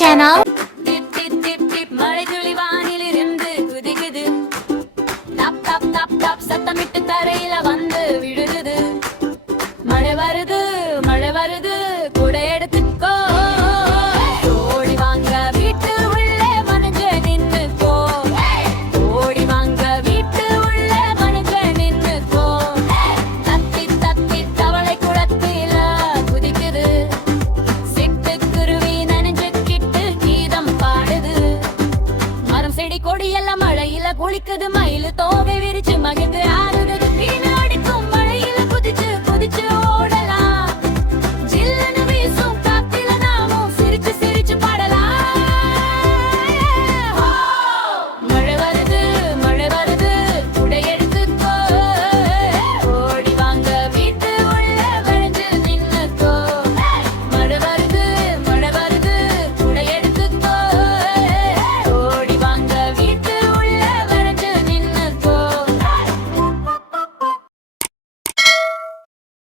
channel. மழை துளி வானிலிருந்து குதிக்குது, டப் டப் டப் டப் சத்தமிட்டு தரையில வந்து விழுது. மழை வருது மழை வருது கூட எடுத்துக்கோ, ஓடி வாங்க வீட்டு உள்ளே மனஞ்ச நின்னுக்கோ, ஓடி வாங்க வீட்டு உள்ளே மனஞ்ச நின்னுக்கோ. தத்தி தத்தி தவளை குளத்தில குதிக்குது, சிட்டுக்குருவி நனைஞ்சுக்கிட்டு கீதம் பாடுது. மரம் செடி கொடி எல்லாம் மழையில குளிக்குது, மயிலு தோகை